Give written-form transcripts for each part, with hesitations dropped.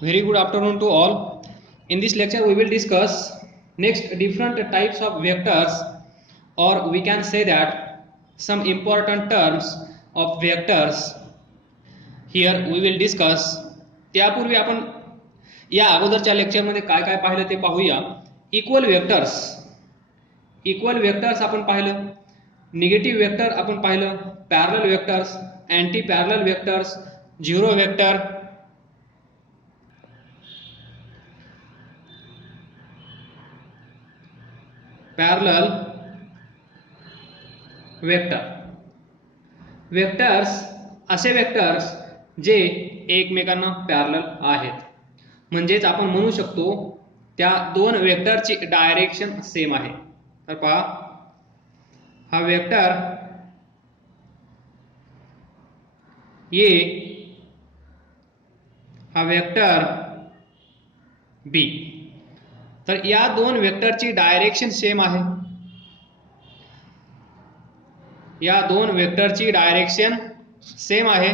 Very good afternoon to all. In this lecture, we will discuss next different types of vectors, or we can say that some important terms of vectors. Here we will discuss. त्यापूर्वी आपण या अगोदरच्या लेक्चरमध्ये काय काय पाहिलं ते पाहूया. इक्वल वेक्टर्स आपण पाहिलं, निगेटिव्ह वेक्टर आपण पाहिलं, parallel vectors, anti parallel vectors, zero vector, parallel vector. Vectors असे वेक्टर्स जे एकमेकांना पॅरलल आहेत, म्हणजेच आपण म्हणू शकतो त्या दोन वेक्टरची डायरेक्शन सेम आहे. तर पहा, हा वेक्टर ए, हा वेक्टर बी. तर या दोन वेक्टरची डायरेक्शन सेम आहे. या दोन वेक्टरची डायरेक्शन सेम आहे.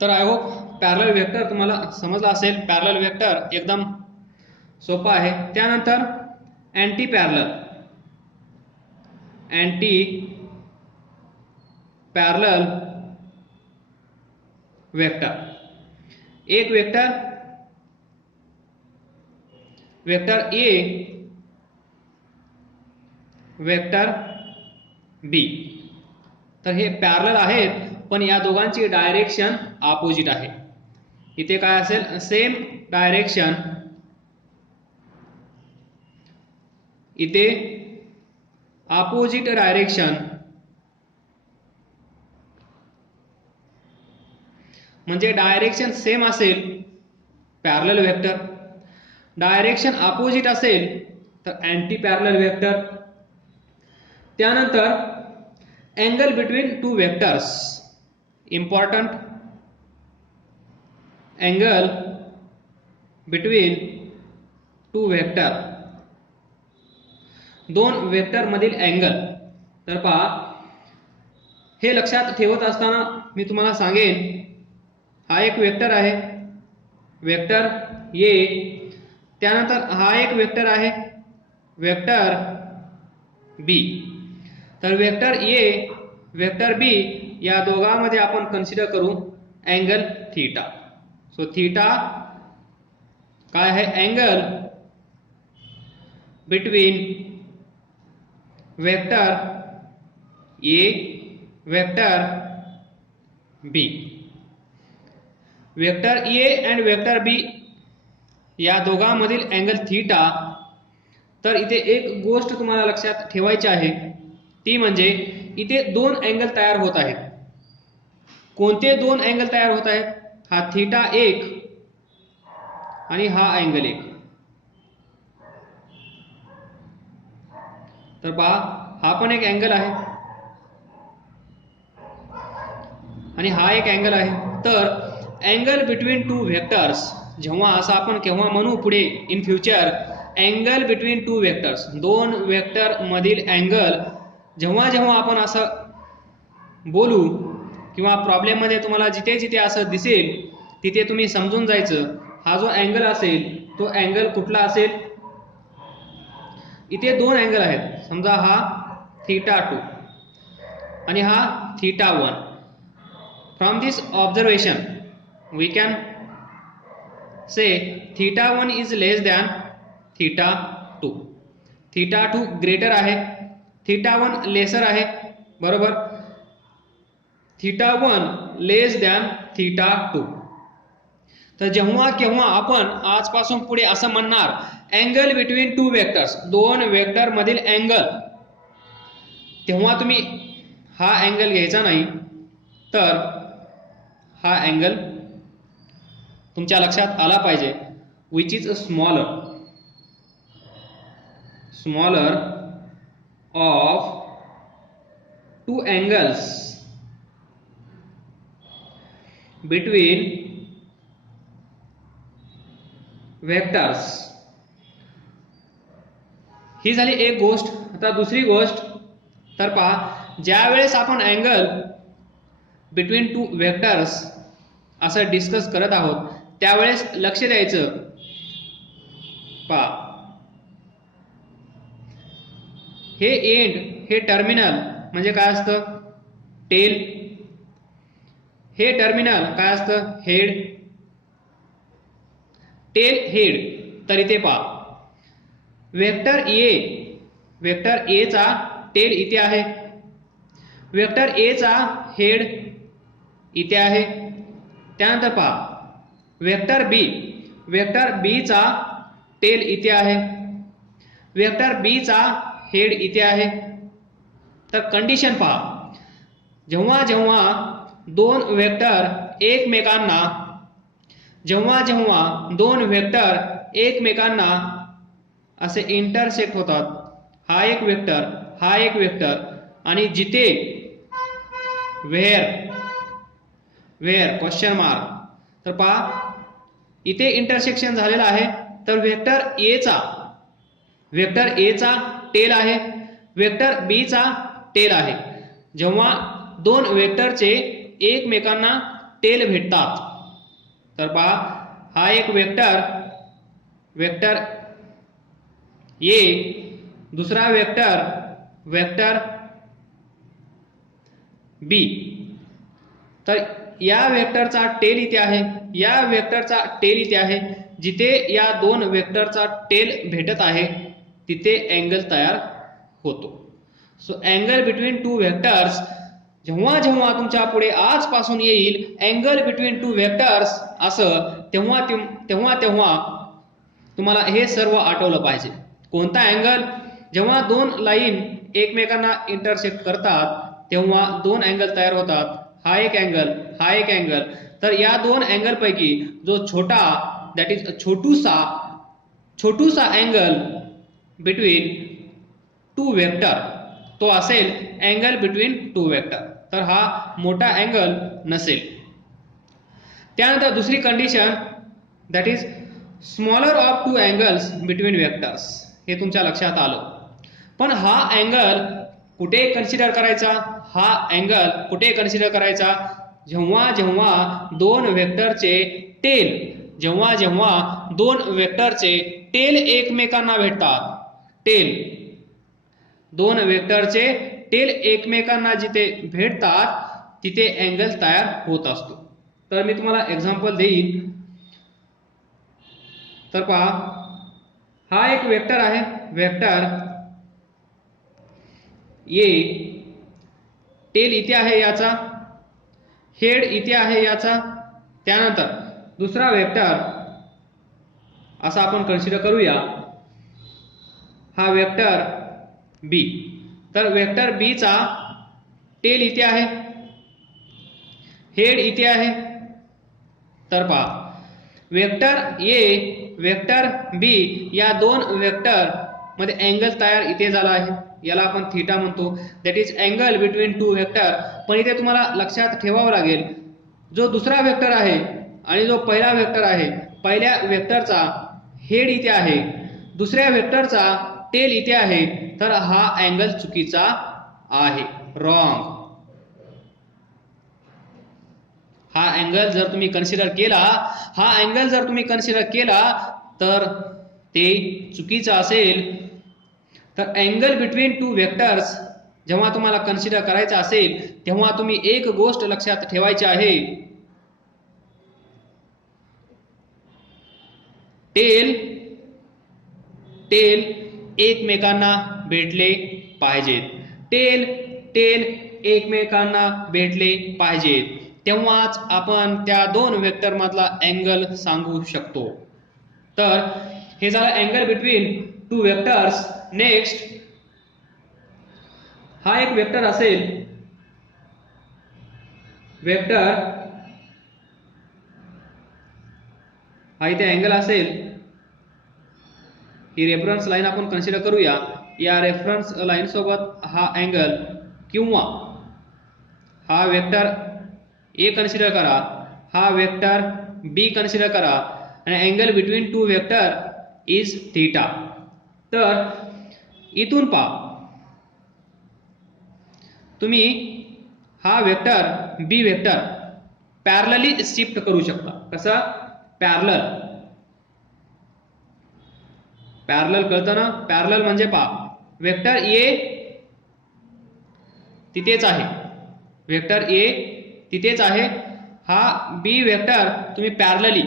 तर आय होप पॅरलल वेक्टर तुम्हाला समजला असेल. पॅरलल वेक्टर एकदम सोपा आहे. त्यानंतर अँटी पॅरलल वेक्टर. एक वेक्टर ए, वेक्टर बी. तर हे पॅरलल आहेत, पण या दोघांची डायरेक्शन ऑपोजिट आहे. इथे काय असेल, सेम डायरेक्शन, इथे ऑपोजिट डायरेक्शन. म्हणजे डायरेक्शन सेम असेल पॅरलल वेक्टर, डायरेक्शन ऑपोजिट असेल तर अँटी पॅरलल वेक्टर. त्यानंतर angle between two vectors, important, angle between two vector, दोन वेक्टर मधील अँगल. तर पहा, हे लक्षात ठेवत असताना मी तुम्हाला सांगेन, हा एक वेक्टर आहे, वेक्टर ए. त्यानंतर हा एक वेक्टर आहे, वेक्टर बी. तर वेक्टर ए, वेक्टर बी या दोघांमध्ये आपण कन्सिडर करू अँगल थीटा. सो थीटा काय आहे, angle between vector A, vector B. Vector A and vector B या दोघांमधील अँगल थीटा. तर इथे एक गोष्ट तुम्हाला लक्षात ठेवायची आहे, ती म्हणजे इथे दोन अँगल तयार होत आहेत. कोणते दोन अँगल तयार होत आहेत, हा थीटा एक आणि हा अँगल एक. तर पहा, हा पण एक अँगल आहे आणि हा एक अँगल आहे. तर अँगल बिटवीन टू वेक्टर्स, जेव्हा असं आपण केव्हा म्हणू पुढे in future, angle between two vectors, दोन वेक्टर मधील अँगल, जेव्हा जेव्हा आपण असं बोलू किंवा प्रॉब्लेम मध्ये तुम्हाला जिथे जिथे असं दिसेल तिथे तुम्ही समजून जायचं, हा जो अँगल असेल तो अँगल कुठला असेल. इथे दोन अँगल आहेत, समजा हा थीटा 2 आणि हा theta 1. From this observation we can say theta 1 is less than theta 2. theta 2 greater आहे, theta 1 lesser आहे, बरोबर. theta 1 less than theta 2. तर जेव्हा केव्हा आपण आजपासून पुढे असं म्हणणार अँगल बिटवीन टू वेक्टर्स, दोन वेक्टर मधील अँगल, तेव्हा तुम्ही हा अँगल घ्यायचा नाही, तर हा अँगल तुमच्या लक्षात आला पाहिजे, which is smaller of two angles between vectors. ही झाली एक गोष्ट. आता दुसरी गोष्ट, तर पहा, ज्या वेळेस आपण अँगल बिटवीन टू वेक्टर्स असं डिस्कस करत आहोत त्यावेळेस लक्ष द्यायचं. पहा, हे एंड हे टर्मिनल म्हणजे काय असतं? टेल. हे टर्मिनल काय असतं? हेड. Tail head. तर इथे पहा, वेक्टर ए चा टेल इथे आहे, वेक्टर ए चा हेड इथे आहे. त्यानंतर पहा, वेक्टर बी चा टेल इथे आहे, वेक्टर बी चा हेड इथे आहे. तर कंडिशन पहा, जेव्हा जेव्हा दोन वेक्टर एकमेकांना असे इंटरसेक्ट होतात, हा एक वेक्टर आणि जिथे वेअर क्वेश्चन मार्क. तर पहा, इथे इंटरसेक्शन झालेलं आहे. तर वेक्टर ए चा टेल आहे, वेक्टर बी चा टेल आहे. जेव्हा दोन वेक्टरचे एकमेकांना टेल भेटतात, तर पहा, हा एक वेक्टर ए, दुसरा वेक्टर बी. तर या वेक्टरचा टेल इथे आहे, या वेक्टरचा टेल इथे आहे. जिथे या दोन वेक्टरचा टेल भेटत आहे तिथे अँगल तयार होतो. So angle between two vectors, जेव्हा जेव्हा तुमच्या पुढे आजपासून येईल अँगल बिटवीन टू वेक्टर्स असं, तेव्हा तुम्हाला हे सर्व आठवलं पाहिजे. कोणता अँगल? जेव्हा दोन लाईन एकमेकांना इंटरसेक्ट करतात तेव्हा दोन अँगल तयार होतात, हा एक अँगल. तर या दोन अँगल पैकी जो छोटा, दॅट इज छोटूसा अँगल बिटवीन टू वेक्टर, तो असेल अँगल बिटवीन टू वेक्टर. तर हा मोठा अँगल नसेल. त्यानंतर दुसरी condition, that is smaller of two angles between vectors. हे तुमच्या लक्षात आलं. पण हा अँगल कुठे कन्सिडर करायचा? जेव्हा जेव्हा दोन वेक्टरचे टेल एकमेकांना भेटतात, दोन वेक्टरचे टेल एकमेकांना जिथे भेटतात तिथे अँगल तयार होत असतो. तर मी तुम्हाला एक्झाम्पल देईन. तर पहा, हा एक वेक्टर आहे, वेक्टर ए, टेल इथे आहे याचा, हेड इथे आहे याचा. त्यानंतर दुसरा वेक्टर असा आपण कन्सिडर करूया, हा वेक्टर बी. तर वेक्टर बी चा टेल इथे आहे, हेड इथे आहे. तर पहा, वेक्टर ए, वेक्टर बी या दोन वेक्टर मध्ये अँगल तयार इथे झाला आहे, याला आपण थीटा म्हणतो, that is angle between two vector. पण इथे तुम्हाला लक्षात ठेवावं लागेल, जो दुसरा वेक्टर आहे आणि जो पहिला वेक्टर आहे, पहिल्या वेक्टरचा हेड इथे आहे, दुसऱ्या वेक्टरचा टेल इथे आहे. तर हा अँगल चुकीचा आहे, रॉंग. हा अँगल जर तुम्ही कन्सिडर केला तर ते चुकीचं असेल. तर अँगल बिटवीन टू वेक्टर्स जेव्हा तुम्हाला कन्सिडर करायचं असेल तेव्हा तुम्ही एक गोष्ट लक्षात ठेवायची आहे, टेल एकमेकांना भेटले पाहिजेत, टेल एकमेकांना भेटले पाहिजेत. तेव्हाच आपण त्या दोन वेक्टर मधला अँगल सांगू शकतो. तर हे झालं angle between two vectors. Next, हा एक वेक्टर असेल, वेक्टर हा इथे अँगल असेल, ही रेफरन्स लाईन आपण कन्सिडर करूया. या रेफरन्स लाईन सोबत हा अँगल किंवा हा वेक्टर ए कन्सिडर करा, हा वेक्टर बी कन्सिडर करा आणि angle between two vector is theta. तर इथून पहा, तुम्ही हा vector B vector parallelly shift करू शकता. कसं? पॅरलल. पॅरलल कळतं ना? पॅरलल म्हणजे पहा, वेक्टर ए तिथेच आहे, वेक्टर ए तिथेच आहे, हा बी वेक्टर तुम्ही पॅरलली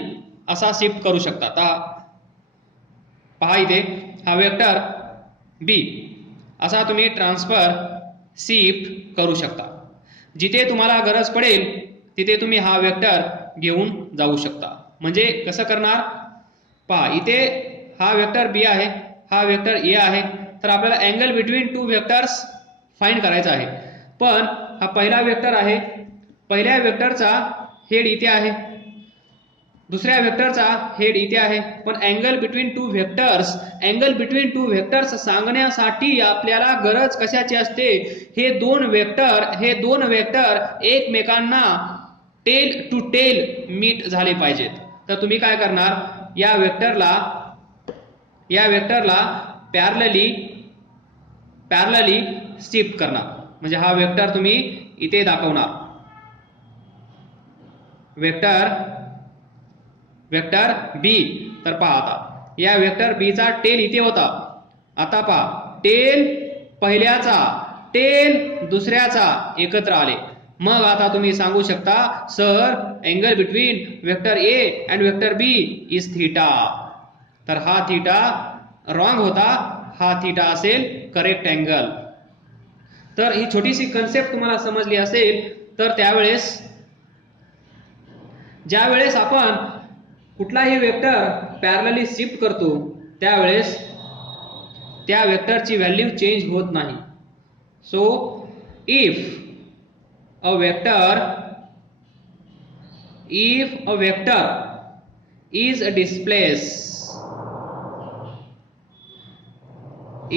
असा शिफ्ट करू शकता. आता पहा इथे हा वेक्टर बी असा तुम्ही ट्रान्सफर शिफ्ट करू शकता. जिथे तुम्हाला गरज पडेल तिथे तुम्ही हा वेक्टर घेऊन जाऊ शकता. म्हणजे कसं करणार? पहा इथे हा वेक्टर बी आहे, हा वेक्टर ए आहे, तर आपल्याला angle between two vectors find करायचा आहे. पण हा पहिला वेक्टर आहे, पहिल्या वेक्टरचा हेड इथे आहे, दुसऱ्या वेक्टरचा हेड इथे आहे, पण angle between two vectors, angle between two vectors सांगण्यासाठी आपल्याला गरज कशाची असते? हे दोन वेक्टर एकमेकांना टेल टू टेल मीट झाले पाहिजेत. तर तुम्ही काय करणार? या वेक्टरला पॅरलली शिफ्ट करणार. म्हणजे हा वेक्टर तुम्ही इथे दाखवणार, वेक्टर बी. तर पहा आता या वेक्टर बी चा टेल इथे होता, आता पहा टेल पहिल्याचा टेल दुसऱ्याचा एकत्र आले. मग आता तुम्ही सांगू शकता sir angle between vector A and vector B is theta. तर हा थीटा रॉंग होता, हा थीटा असेल करेक्ट अँगल. तर ही छोटीशी कन्सेप्ट तुम्हाला समजली असेल तर ज्यावेळेस आपण कुठलाही वेक्टर पॅरलली शिफ्ट करतो त्यावेळेस त्या वेक्टरची व्हॅल्यू चेंज होत नाही. So if a vector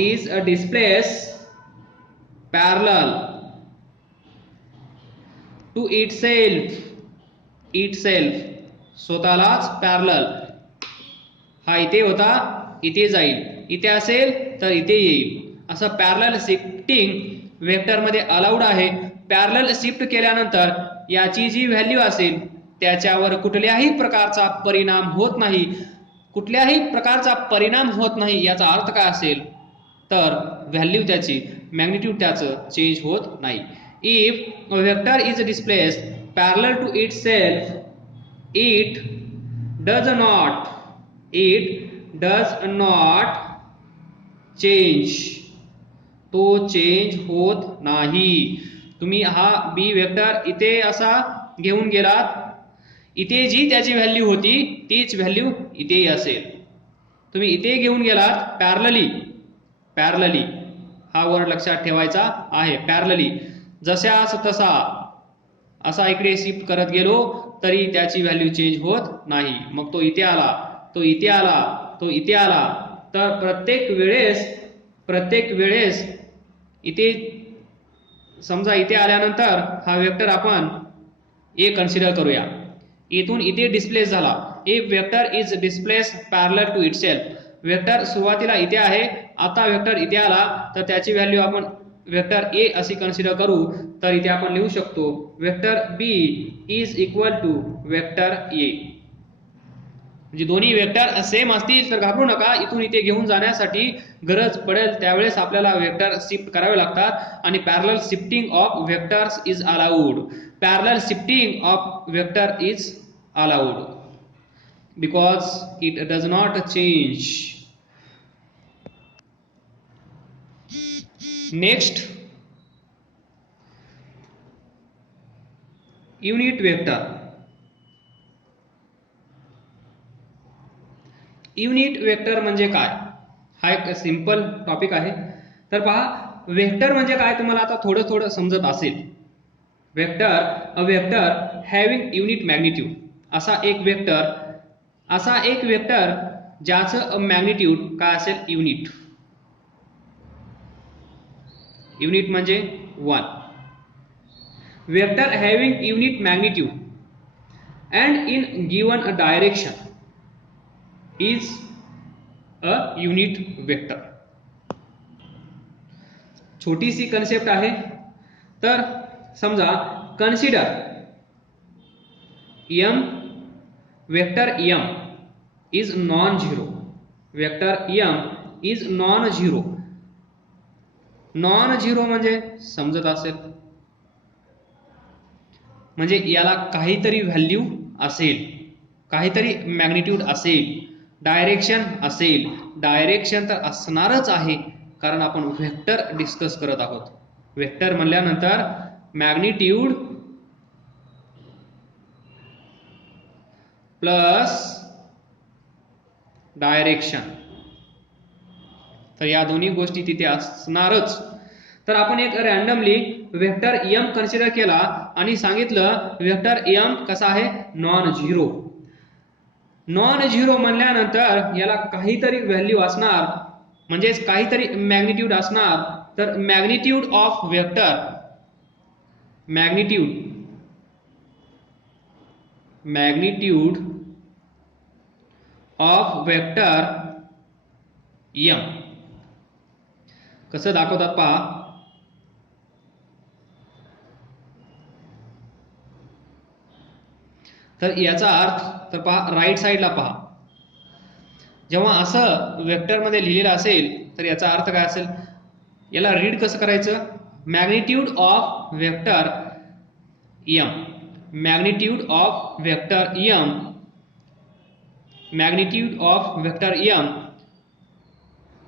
is displaced parallel to itself स्वतःलाच पॅरलल. हा इथे होता, इथे जाईल, इथे असेल तर इथे येईल, असं पॅरलल शिफ्टिंग वेक्टर मध्ये अलाउड आहे. पॅरलल शिफ्ट केल्यानंतर याची जी व्हॅल्यू असेल त्याच्यावर कुठल्याही प्रकारचा परिणाम होत नाही. कुठल्याही प्रकारचा परिणाम होत नाही याचा अर्थ काय असेल तर व्हॅल्यू त्याची, मॅग्निट्यूड त्याचं चेंज होत नाही. If a vector is displaced parallel to itself it does not change. तो चेंज होत नाही. तुम्ही हा बी वेक्टर इथे असा घेऊन गेलात, इथे जी त्याची व्हॅल्यू होती तीच व्हॅल्यू इथेही असेल. तुम्ही इथे घेऊन गेलात पॅरलली, हा वर्ड लक्षात ठेवायचा आहे. पॅरलली जशास तसा असा इकडे शिफ्ट करत गेलो तरी त्याची व्हॅल्यू चेंज होत नाही. मग तो इथे आला, तो इथे आला, तो इथे आला, तर प्रत्येक वेळेस इथे समजा इथे आल्यानंतर हा वेक्टर आपण ए कन्सिडर करूया. इथून इथे डिस्प्लेस झाला. If vector is displace parallel to itself, vector सुरुवातीला इथे आहे, आता वेक्टर इथे आला तर त्याची व्हॅल्यू आपण वेक्टर ए अशी कन्सिडर करू. तर इथे आपण लिहू शकतो vector B is equal to vector A. म्हणजे दोन्ही वेक्टर सेम असतील तर घाबरू नका, इथून इथे घेऊन जाण्यासाठी गरज पडेल त्यावेळेस आपल्याला वेक्टर शिफ्ट करावे लागतात आणि parallel shifting of vectors is allowed. Parallel shifting of vector is allowed because it does not change. Next, unit vector. Unit vector म्हणजे काय? हा एक सिंपल टॉपिक आहे. तर पहा वेक्टर म्हणजे काय तुम्हाला आता थोडं समजत असेल. A vector having unit magnitude, असा एक वेक्टर ज्याचं मॅग्निट्यूड काय असेल युनिट म्हणजे 1. Vector having unit magnitude and in given a direction is a unit vector. छोटीशी कन्सेप्ट आहे. तर समजा m vector m is non zero, vector m is non zero. Non zero म्हणजे समजत असेल, म्हणजे याला काहीतरी व्हॅल्यू असेल, काहीतरी मॅग्निट्यूड असेल, डायरेक्शन असेल. डायरेक्शन तर असणारच आहे, कारण आपण व्हेक्टर डिस्कस करत आहोत. व्हेक्टर म्हणल्यानंतर मॅग्निट्यूड प्लस डायरेक्शन, तर या दोन्ही गोष्टी तिथे असणारच. तर आपण एक रॅन्डमली वेक्टर m कन्सिडर केला आणि सांगितलं वेक्टर m कसा आहे, नॉन झिरो. नॉन झिरो म्हणल्यानंतर याला काहीतरी व्हॅल्यू असणार, म्हणजेच काहीतरी मॅग्निट्यूड असणार. तर magnitude of vector, magnitude of vector m कसं दाखवतात पहा. तर याचा अर्थ तर पहा, राईट साईडला पहा, जेव्हा असं वेक्टर मध्ये लिहिलेलं असेल तर याचा अर्थ काय असेल, याला रीड कसं करायचं, magnitude of vector m, magnitude of vector m, magnitude of vector m.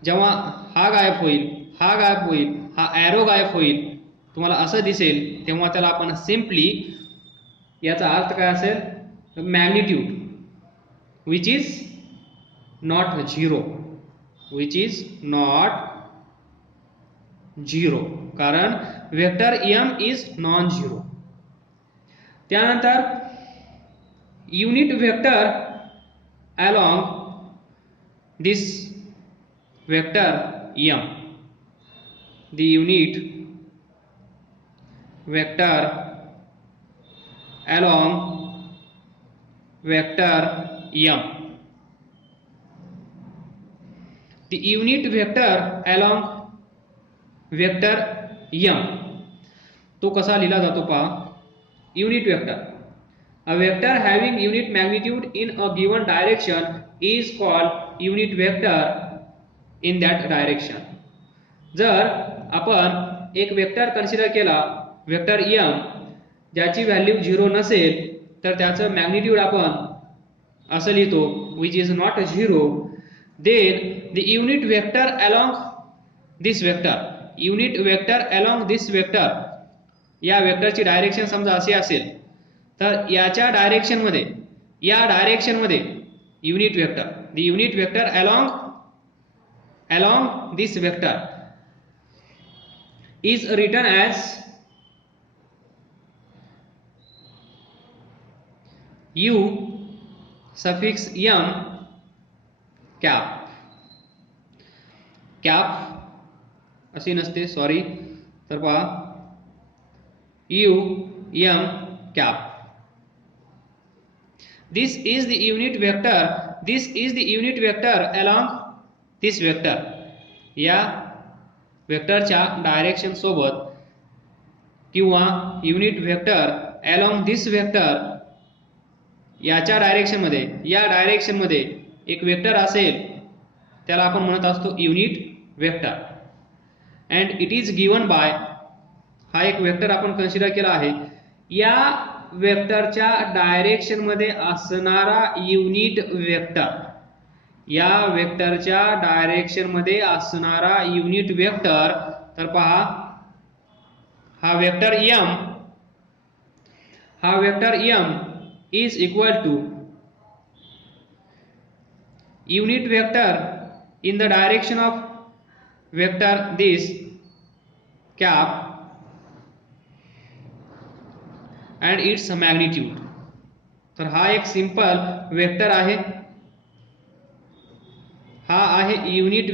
जेव्हा हा गायब होईल, हा गायब होईल, हा ॲरो गायब होईल, तुम्हाला असं दिसेल, तेव्हा त्याला आपण सिम्पली याचा अर्थ काय असेल, magnitude which is not zero, which is not zero, कारण vector m is non zero. त्यानंतर unit vector along this vector m, the unit vector along vector m, the unit vector along vector m. तो कसा लिहिला जातो पहा, unit vector, a vector having unit magnitude in a given direction is called unit vector in that direction. जर आपण एक vector consider केला, vector m, ज्याची व्हॅल्यू 0 नसेल, तर त्याचं मॅग्निट्यूड आपण असं लिहितो which is not 0. then the unit vector along this vector, unit vector along this vector, या वेक्टरची डायरेक्शन समजा अशी असेल, तर याच्या डायरेक्शन मध्ये, या डायरेक्शन मध्ये unit vector, the unit vector along this vector is written as u suffix m cap. Cap अशी नसते, सॉरी, तर पहा u m cap. This is the unit vector, this is the unit vector along this vector. या वेक्टरच्या direction सोबत किंवा unit vector along this vector याच्या direction मध्ये, या डायरेक्शन मध्ये एक वेक्टर असेल, त्याला आपण म्हणत असतो unit vector. And it is given by, हा एक वेक्टर आपण कन्सिडर केला आहे, या वेक्टरच्या डायरेक्शन मध्ये असणारा युनिट वेक्टर, या वेक्टरच्या डायरेक्शन मध्ये असणारा युनिट वेक्टर. तर पहा, हा वेक्टर m, हा vector m is equal to unit vector in the direction of vector this cap and its magnitude. तर हा एक सिंपल वेक्टर आहे, हा आहे युनिट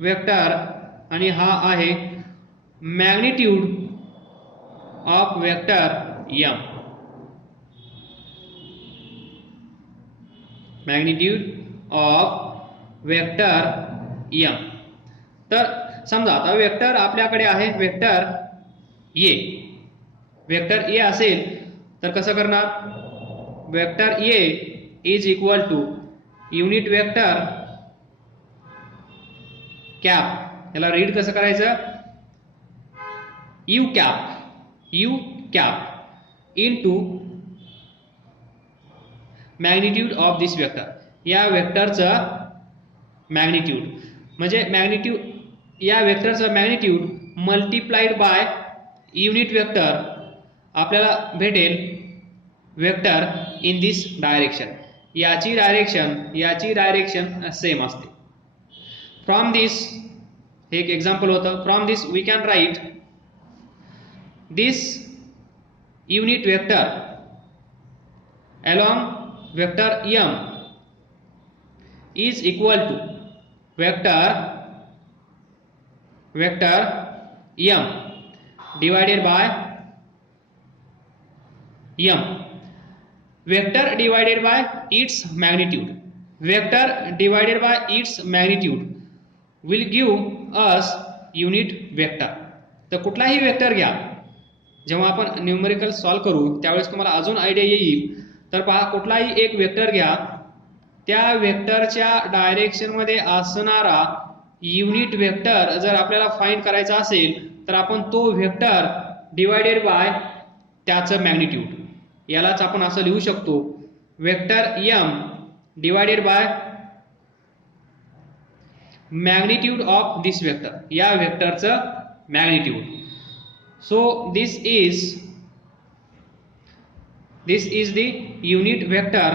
वेक्टर आणि हा आहे magnitude of vector m, magnitude of vector m. तर समजा आता वेक्टर आपल्याकडे आहे वेक्टर a, वेक्टर ए असेल तर कसं करणार, vector A is equal to unit vector cap, याला रीड कसं करायचं, U cap into magnitude of this vector, या वेक्टरचं मॅग्निट्यूड, म्हणजे मॅग्निट्यूड, या वेक्टरचं magnitude multiplied by unit vector आपल्याला भेटेल वेक्टर इन दिस डायरेक्शन, याची डायरेक्शन सेम असते. फ्रॉम दिस, हे एक एक्झाम्पल होतं, from this we can write this unit vector along vector m is equal to vector m divided by m, vector divided by its magnitude, vector divided by its magnitude will give us unit vector. तर कुठलाही vector घ्या, जेव्हा आपण numerical solve करू त्यावेळेस तुम्हाला अजून idea येईल. तर पहा, कुठलाही एक वेक्टर घ्या, त्या वेक्टरच्या डायरेक्शन मध्ये असणारा युनिट वेक्टर जर आपल्याला फाइंड करायचा असेल तर आपण तो वेक्टर डिवाइडेड बाय त्याचं मॅग्निट्यूड, यालाच आपण असं लिहू शकतो, vector m divided by magnitude of this vector, या वेक्टरचं magnitude. So this is the unit vector,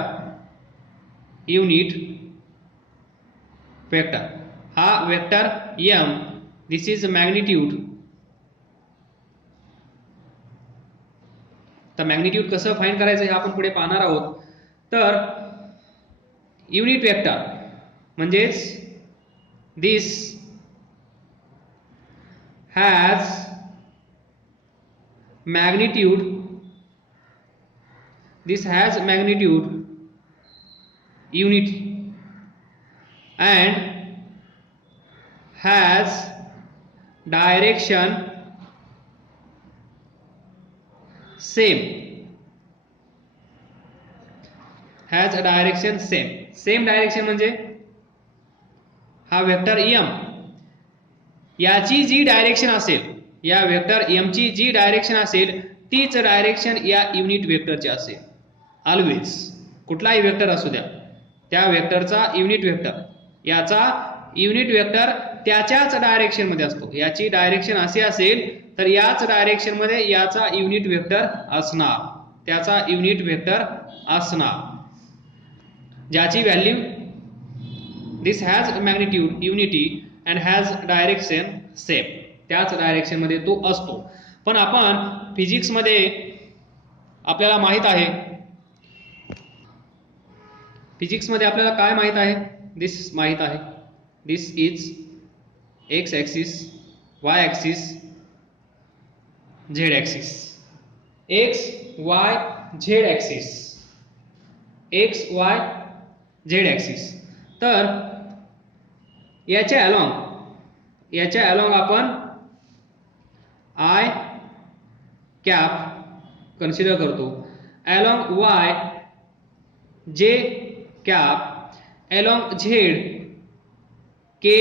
हा vector m, this is magnitude. तर मॅग्निट्यूड कसं फाइंड करायचं हे आपण पुढे पाहणार आहोत. तर युनिट वेक्टर म्हणजेच this has magnitude unity and has direction same, same direction म्हणजे हा वेक्टर m, याची जी डायरेक्शन असेल, या वेक्टर m ची जी डायरेक्शन असेल तीच डायरेक्शन या युनिट वेक्टरची असेल. ऑलवेज कुठलाही वेक्टर असू द्या, त्या वेक्टरचा युनिट वेक्टर, याचा युनिट वेक्टर त्याच्याच डायरेक्शन मध्ये असतो. याची डायरेक्शन असे असेल तर याच डायरेक्शन मध्ये याचा युनिट वेक्टर असणार, त्याचा युनिट वेक्टर असणार, ज्याची value this has magnitude unity and has direction same, त्याच डायरेक्शन मध्ये तो असतो. पण आपण फिजिक्स मध्ये आपल्याला माहित आहे, फिजिक्स मध्ये आपल्याला काय माहित आहे, दिस माहित आहे, this is X axis, Y axis, Z axis, X Y Z axis, X Y Z axis. तर याच्या अलॉंग आपण आय कॅप कन्सिडर करतो, along Y J cap, along Z K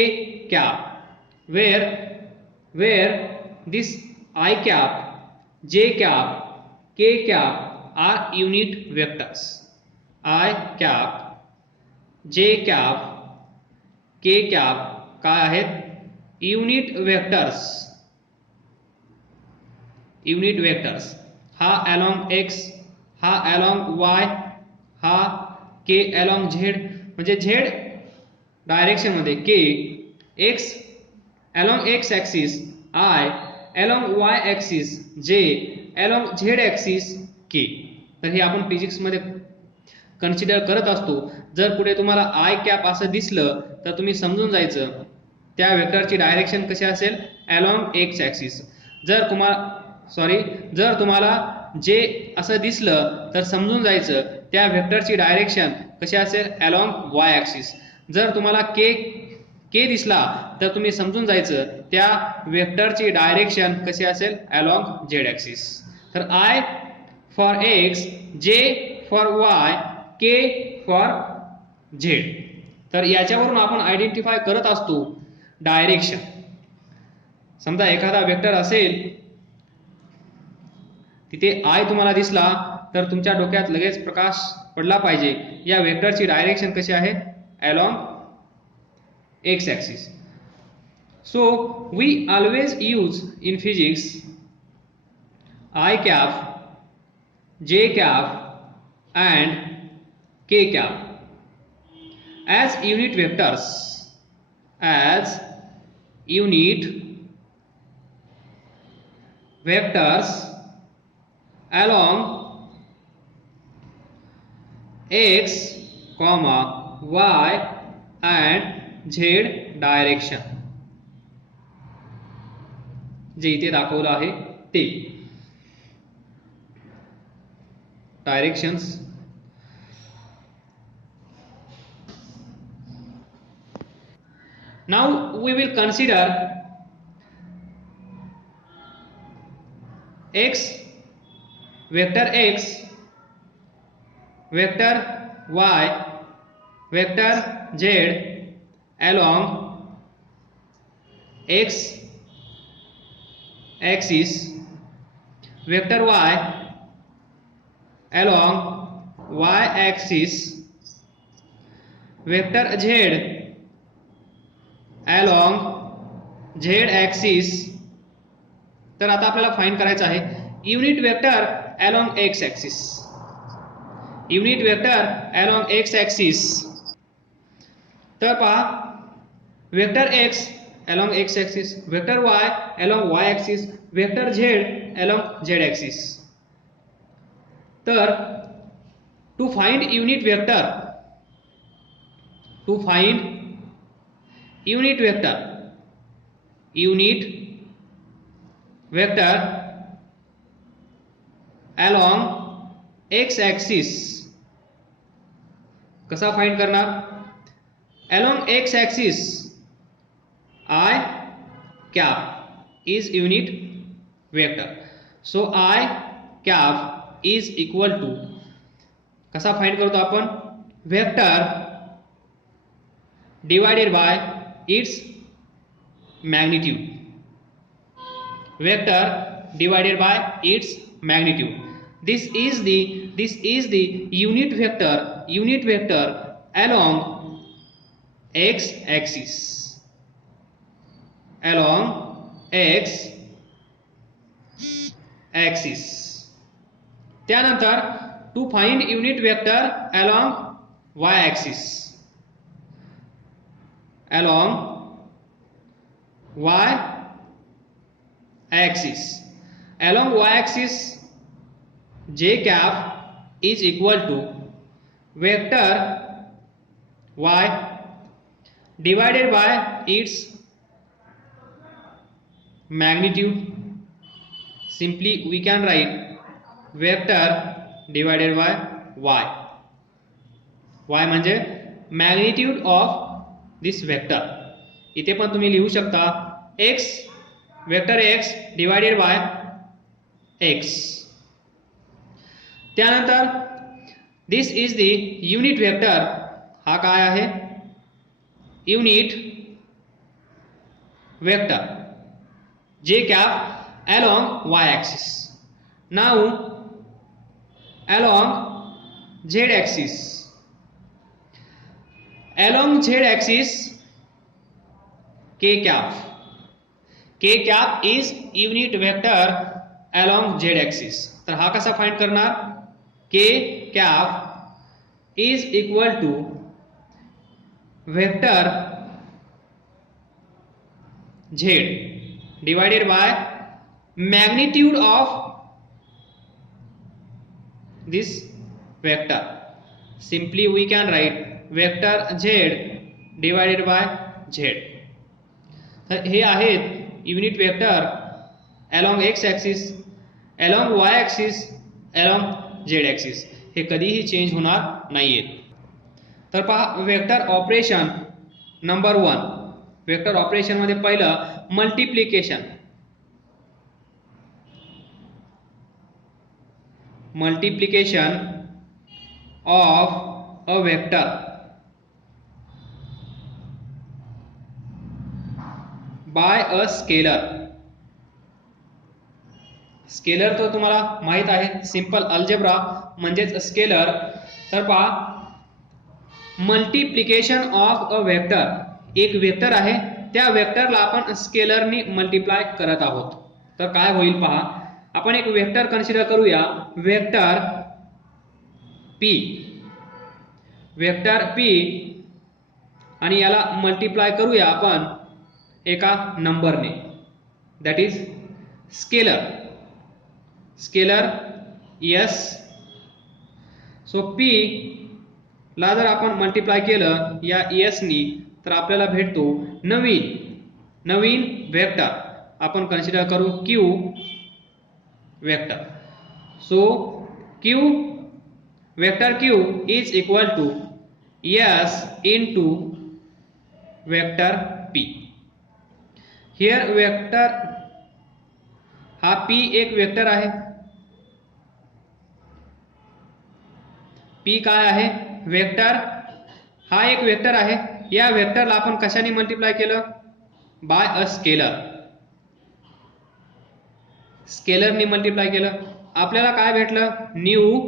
cap, where this I cap, J cap, K cap are unit vectors. I cap, J cap, K cap काय आहेत, unit vectors. हा along x, हा along y, हा k along z, म्हणजे z direction मध्ये k, x along x axis I, along y axis j, along z axis k. तर हे आपण फिजिक्स मध्ये कन्सिडर करत असतो. जर पुढे तुम्हाला आय कॅप असं दिसलं तर तुम्ही समजून जायचं त्या वेक्टरची डायरेक्शन कशी असेल, along x axis. जर तुम्हाला जे असं दिसलं तर समजून जायचं त्या वेक्टरची डायरेक्शन कशी असेल, along y axis. जर तुम्हाला के दिसला तर तुम्ही समजून जायचं त्या वेक्टरची डायरेक्शन कशी असेल, along z axis. तर I for x, J for y, K for Z. तर याच्यावरून आपण आयडेंटिफाय करत असतो डायरेक्शन. समजा एखादा वेक्टर असेल, तिथे I तुम्हाला दिसला तर तुमच्या डोक्यात लगेच प्रकाश पडला पाहिजे या वेक्टरची डायरेक्शन कशी आहे, along x axis. So we always use in physics I cap, J cap and K cap as unit vectors, as unit vectors along x, y and z direction. जे इथे दाखवलं आहे ते directions. Now we will consider x, vector x, vector y, vector z along x axis, vector y along y axis, vector z along z axis. तर आता आपल्याला find करायचं आहे unit vector along x axis, unit vector along x axis. तर पहा, vector x along x axis, vector y along y axis, vector z along z axis. तर to find unit vector, to find unit vector, unit vector along x axis कसा find करणार, along x axis I cap is unit vector. So I cap is equal to, कसा find करतो आपण, vector divided bye its magnitude, vector divided by its magnitude. This is the unit vector along x axis, along x axis. त्यानंतर to find unit vector along y axis, along y axis, along y axis j cap is equal to vector y divided by its magnitude. Simply we can write vector divided by y. y म्हणजे magnitude of this vector. इथे पण तुम्ही लिहू शकता x, vector x divided by x. त्यानंतर दिस is the unit vector, हा काय आहे, युनिट वेक्टर जे cap along y axis. Now along z axis, along z axis k cap is unit vector along z axis. तर हा कसा find करणार, k cap is equal to vector z divided by magnitude of this vector. Simply we can write vector z divided by z. तर हे आहेत unit vector along x axis, along y axis, along z axis. हे कधीही change होणार नाहीयेत. तर पहा vector operation number 1. Vector operation मध्ये पहिलं multiplication. multiplication of a vector by a scalar. Scalar तो तुम्हाला माहित आहे, सिंपल अल्जेब्रा म्हणजेच स्केलर. तर पहा, मल्टिप्लिकेशन ऑफ अ वेक्टर, एक वेक्टर आहे, त्या वेक्टरला आपण स्केलरनी मल्टिप्लाय करत आहोत. तर काय होईल पहा, आपण एक वेक्टर कन्सिडर करूया, वेक्टर पी, वेक्टर पी, आणि याला मल्टिप्लाय करूया आपण एका नंबरने, that is scalar, scalar S. So P ला जर आपण मल्टिप्लाय केलं या एस नी, तर आपल्याला भेटतो नवीन वेक्टर, आपण कन्सिडर करू Q vector. So Q, vector Q is equal to S into vector P. Here vector, हा पी एक वेक्टर आहे, पी काय आहे, वेक्टर, हा एक वेक्टर आहे. या वेक्टरला आपण कशाने मल्टिप्लाय केलं, बाय अ स्केलर, स्केलरने मल्टिप्लाय केलं. आपल्याला काय भेटलं, न्यू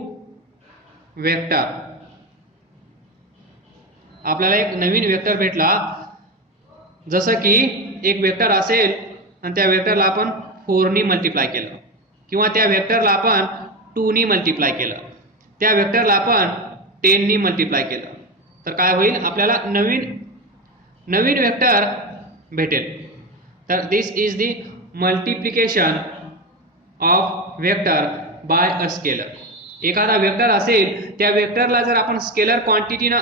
वेक्टर. आपल्याला एक नवीन वेक्टर भेटला. जसं की एक वेक्टर असेल आणि त्या वेक्टरला आपण 4 नी मल्टिप्लाय केलं, किंवा त्या वेक्टरला आपण 2 नी मल्टिप्लाय केलं, त्या वेक्टरला आपण 10 नी मल्टिप्लाय केलं, तर काय होईल, आपल्याला नवीन वेक्टर भेटेल. तर this is the multiplication of vector by a scalar. एखादा वेक्टर असेल, त्या वेक्टरला जर आपण स्केलर क्वांटिटीनं,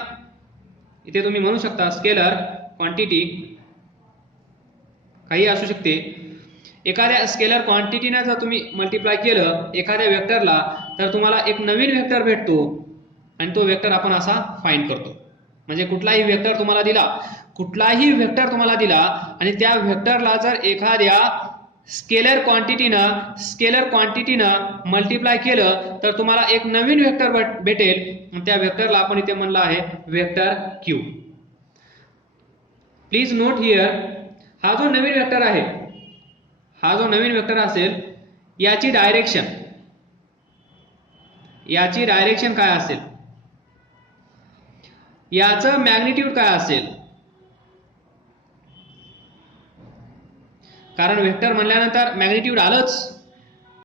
इथे तुम्ही म्हणू शकता स्केलर क्वांटिटी काही असू शकते, एखाद्या स्केलर क्वांटिटीने जर तुम्ही मल्टिप्लाय केलं एखाद्या वेक्टरला, तर तुम्हाला एक नवीन वेक्टर भेटतो, आणि तो वेक्टर आपण असा फाइंड करतो. म्हणजे कुठलाही वेक्टर तुम्हाला दिला, आणि त्या वेक्टरला जर एखाद्या स्केलर क्वांटिटीनं मल्टिप्लाय केलं, तर तुम्हाला एक नवीन वेक्टर भेटेल. त्या वेक्टरला आपण इथे म्हणलं आहे vector Q. Please note here, हा जो नवीन वेक्टर आहे, हा जो नवीन वेक्टर असेल, याची डायरेक्शन काय असेल, याचं मॅग्निट्यूड काय असेल. कारण वेक्टर म्हणल्यानंतर मॅग्निट्यूड आलंच.